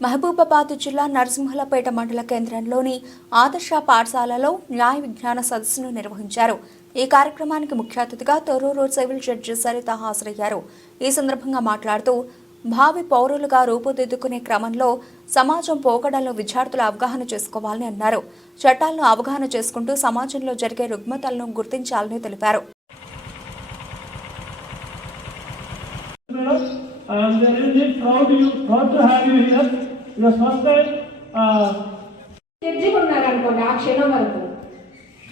మహబూబాబాద్ జిల్లా నరసింహులపేట మండల కేంద్రంలోని ఆదర్శ పాఠశాలలో న్యాయ విజ్ఞాన సదస్సును నిర్వహించారు. ఈ కార్యక్రమానికి ముఖ్య అతిథిగా తొర్రూరు సివిల్ జడ్జి సరిత హాజరయ్యారు. ఈ సందర్భంగా మాట్లాడుతూ భావి పౌరులుగా రూపుదిద్దుకునే క్రమంలో సమాజం పోకడల్లో విద్యార్థులు అవగాహన చేసుకోవాలని అన్నారు. చట్టాలను అవగాహన చేసుకుంటూ సమాజంలో జరిగే రుగ్మతలను గుర్తించాలని తెలిపారు. And we are really proud you, proud to have you here. Your first time, uh, judge ఉన్నారనుకోండి ఆ క్షణం వరకు.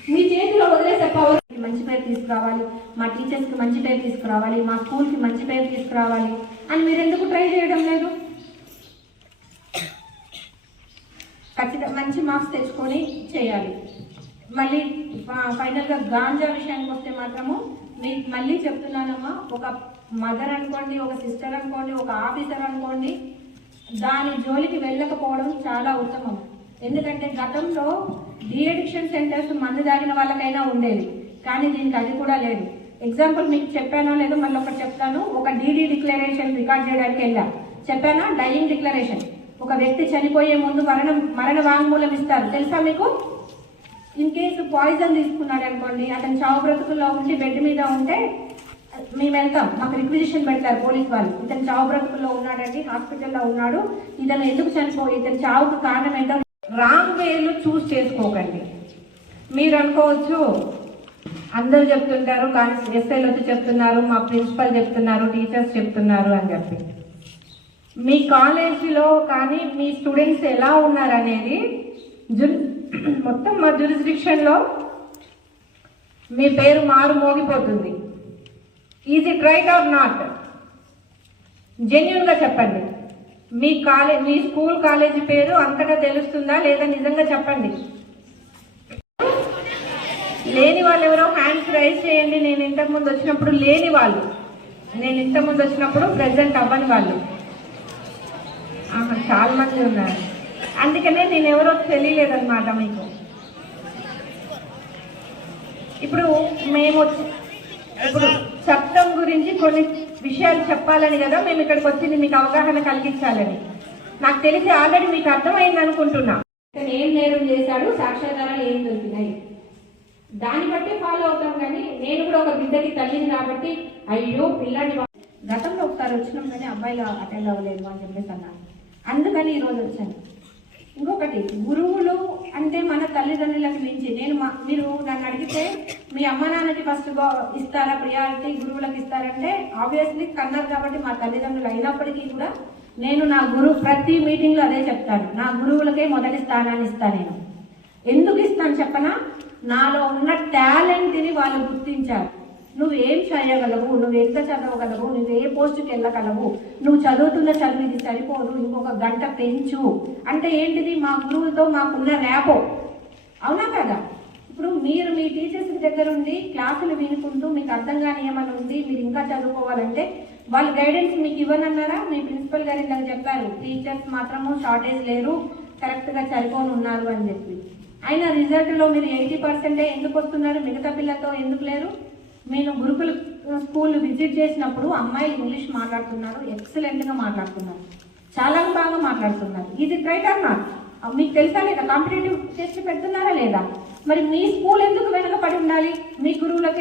మీ చేతిలో వదిలేసే పవర్ మంచి పేరు తీసుకురావాలి మా టీచర్స్కి మంచి పేరు తీసుకురావాలి మా స్కూల్కి మంచి పేరు తీసుకురావాలి అని మీరు ఎందుకు ట్రై చేయడం లేదు? ఖచ్చితంగా మంచి మార్క్స్ తెచ్చుకొని చేయాలి. మళ్ళీ ఫైనల్గా గాంజా విషయానికి వస్తే మాత్రము మీకు మళ్ళీ చెప్తున్నానమ్మా ఒక మదర్ అనుకోండి ఒక సిస్టర్ అనుకోండి ఒక ఆఫీసర్ అనుకోండి దాని జోలికి వెళ్ళకపోవడం చాలా ఉత్తమం. ఎందుకంటే గతంలో డిఎడిక్షన్ సెంటర్స్ మందు తాగిన వాళ్ళకైనా ఉండేది కానీ దీనికి అది కూడా లేదు. ఎగ్జాంపుల్ మీకు చెప్పానో లేదో మళ్ళీ ఒకటి చెప్తాను. ఒక డీడీ డిక్లరేషన్ రికార్డ్ చేయడానికి వెళ్ళా. చెప్పానా? డయింగ్ డిక్లరేషన్ ఒక వ్యక్తి చనిపోయే ముందు మరణం మరణ వాంగ్మూలం ఇస్తారు. తెలుసా మీకు? ఇన్ కేసు పాయిజన్ తీసుకున్నాడు అనుకోండి అతను చావు బ్రతుకుల్లో ఉండి బెడ్ మీద ఉంటే మేము వెళ్తాం. మాకు రిక్విజిషన్ పెడతారు పోలీస్ వాళ్ళు. ఇతను చావు బ్రతుకుల్లో ఉన్నాడండి హాస్పిటల్లో ఉన్నాడు. ఇతను ఎందుకు చనిపో ఇతను చావుకు కారణం ఏంటో రాంగ్ వేలు చూస్ చేసుకోకండి. మీరు అనుకోవచ్చు అందరూ చెప్తుంటారు కానీ ఎస్ఐలు వచ్చి చెప్తున్నారు మా ప్రిన్సిపల్ చెప్తున్నారు టీచర్స్ చెప్తున్నారు అని చెప్పి. మీ కాలేజీలో కానీ మీ స్టూడెంట్స్ ఎలా ఉన్నారనేది జున్ మొత్తం మా జ్యూరిస్డిక్షన్లో మీ పేరు మారు మోగిపోతుంది. Is it right or not జెన్యున్గా చెప్పండి. మీ కాలేజ్ మీ స్కూల్ కాలేజీ పేరు అంతగా తెలుస్తుందా లేదా నిజంగా చెప్పండి. లేని వాళ్ళు ఎవరో హ్యాండ్స్ రైజ్ చేయండి. నేను ఇంతకు ముందు వచ్చినప్పుడు లేని వాళ్ళు. నేను ఇంతకుముందు వచ్చినప్పుడు ప్రెసెంట్ అవ్వని వాళ్ళు. చాలా మంది ఉన్నారు. అందుకనే నేను ఎవరో తెలియలేదన్నమాట మీకు. ఇప్పుడు మేము వచ్చి- ఇప్పుడు చట్టం గురించి కొన్ని విషయాలు చెప్పాలని కదా మేము ఇక్కడికి వచ్చింది మీకు అవగాహన కలిగించాలని. నాకు తెలిసి ఆల్రెడీ మీకు అర్థమైంది అనుకుంటున్నా. ఏం నేరం చేశాడు సాక్ష్యాధారాలు ఏం దొరికినాయి? దాన్ని బట్టి ఫాలో అవుతాం కానీ నేను కూడా ఒక బిడ్డకి తల్లిని కాబట్టి అయ్యో పిల్లాడి గతంలో ఒకసారి వచ్చినాం కానీ అబ్బాయిలు అటెండ్ అవ్వలేదు అని చెప్పేసి అన్నాను అందుకని ఈరోజు వచ్చాను. ఒకటి గురువులు అంటే మన తల్లిదండ్రులకు మించి నేను మా మీరు నన్ను అడిగితే మీ అమ్మ నాన్నకి ఫస్ట్ ఇస్తారా ప్రియారిటీ గురువులకు ఇస్తారంటే ఆబ్వియస్లీ కన్నారు కాబట్టి మా తల్లిదండ్రులు అయినప్పటికీ కూడా నేను నా గురువు ప్రతి మీటింగ్లో అదే చెప్తాను. నా గురువులకే మొదటి స్థానాన్ని ఇస్తాను నేను. ఎందుకు ఇస్తాను చెప్పనా? నాలో ఉన్న టాలెంట్ని వాళ్ళు గుర్తించారు. నువ్వు ఏం చేయగలవు నువ్వు ఎంత చదవగలవు నువ్వు ఏ పోస్టుకి వెళ్ళగలవు నువ్వు చదువుతున్న చదువు ఇది సరిపోదు ఇంకొక గంట పెంచు. అంటే ఏంటిది? మా గురువులతో మాకున్న ర్యాపో. అవునా కదా? ఇప్పుడు మీరు మీ టీచర్స్ దగ్గర ఉండి క్లాసులు వినుకుంటూ మీకు అర్థం కాని ఏమైనా ఉంది మీరు ఇంకా చదువుకోవాలంటే వాళ్ళ గైడెన్స్ మీకు ఇవ్వనన్నారా? మీ ప్రిన్సిపల్ గారు ఇందాక చెప్పారు టీచర్స్ మాత్రము షార్టేజ్ లేరు కరెక్ట్గా సరిపోని ఉన్నారు అని చెప్పి. అయినా రిజల్ట్లో మీరు ఎయిటీ పర్సెంటే ఎందుకు వస్తున్నారు? మిగతా పిల్లతో ఎందుకు లేరు? నేను గురుకుల స్కూల్ విజిట్ చేసినప్పుడు అమ్మాయిలు ఇంగ్లీష్ మాట్లాడుతున్నారు ఎక్సలెంట్గా మాట్లాడుతున్నారు. చాలా బాగా మాట్లాడుతున్నారు. ఇది రైట్ ఆర్ నాట్ మీకు తెలుసా లేదా? కాంపిటేటివ్ టెస్ట్ పెడుతున్నారా లేదా? మరి మీ స్కూల్ ఎందుకు వెనకబడి ఉండాలి? మీ గురువులకి